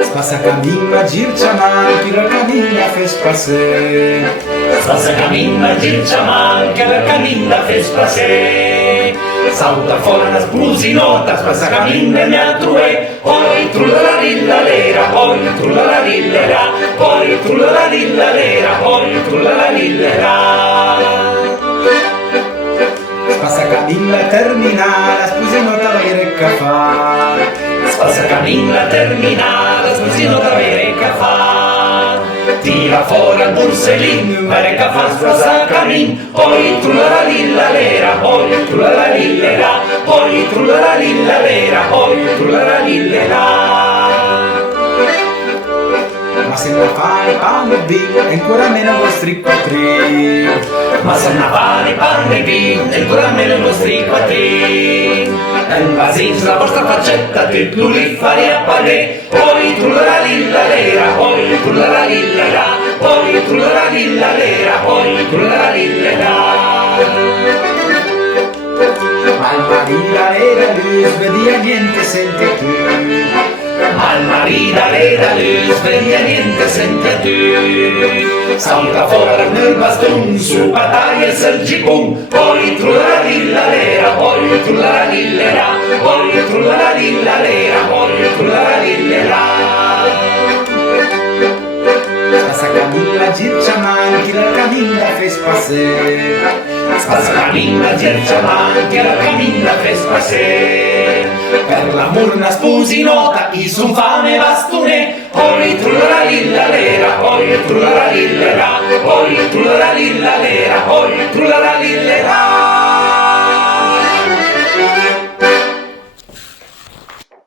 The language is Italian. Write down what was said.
Spassa camina, gir chaman, que la camina fes passer. Spassa camina, gir chaman, que la camina fes passer. Salta fora les blusinotes, passa camina i a truer. Oi, trulla-la-lilla-lera, oi, trulla-la-lilla-lera, oi, trulla-la-lilla-lera, oi, trulla-la-lilla-lera. Spassa camina, terminala, spusi nota vaire que fa. Spassa camina, terminala, spusi nota vaire que fa. Tira fora el borsellin, vaire que fa spassa camin. Oi, trulla-la-lilla-lera, oi, trulla-la-lilla-lera, oi, trulla-la-lilla-lera, oi, trulla-la-lilla-lera. Ma se ne fai pane e vino, e ancora meno lo stricotri. Ma se ne fai pane e vino, e ancora meno lo stricotri. E invasins la vostra faccetta, tot l'olifari a paner. Oi, trulla-la-lilla-lera, oi, trulla-la-lilla-lera, oi, trulla-la-lilla-lera, oi, trulla-la-lilla-lera. Ma il marina era luz, vedia niente, sente tu. Al marida le da luz, vedia niente, sente tu. Salta fora nel baston, su battaglia sul gipon. Poi trulla-la-lilla-lera, poi trulla-la-lilla-lera, poi trulla-la-lilla-lera, poi trulla-la-lilla-lera. Spassa camina, gir chaman, que la camina fes passer. Spassa camina, gir chaman, que la camina fes passer. Per l'amor una spusinota, i son fame bastone. Oi, trulla-la-lilla-lera, oi, trulla-la-lilla-lera, oi, trulla-la-lilla-lera, oi, trulla-la-lilla-lera.